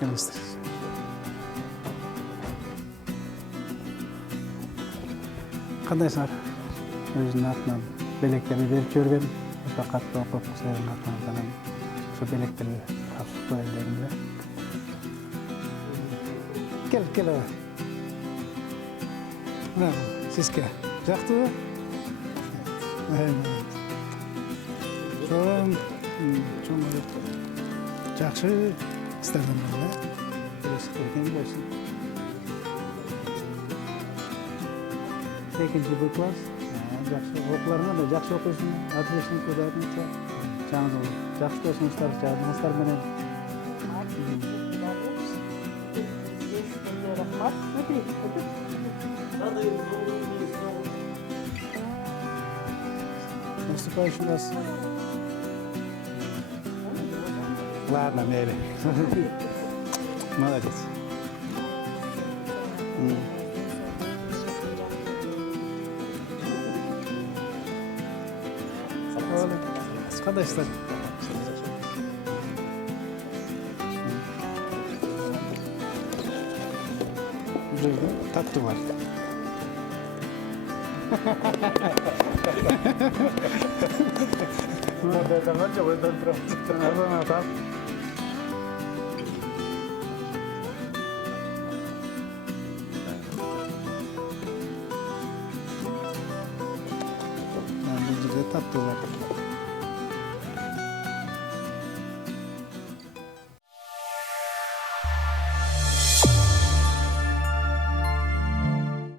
Келіңіздер. Қандайсыңар? Өзінің атынан белектерді беріп жіберген. Осы қатты оқып, сіздердің атынан осы белектерді тапсырып қояйын дедім де. Кел, ағай. Мына, сізге жақты ба? Çoğun жақсы істерден болды. Келесі көрген болсын. Екінші бір класс. Жақсы оқуларыңа да жақсы оқисың. Отлично көзәйтіңізші. Жаңағы жақсы досыңыздар, жадыңыздар менен. Рахмат. Наступающий раз. Ладно, Мели. Молодец. Қандайсыздар? Бұл жерде татты бар. Бұл жерде татты бар.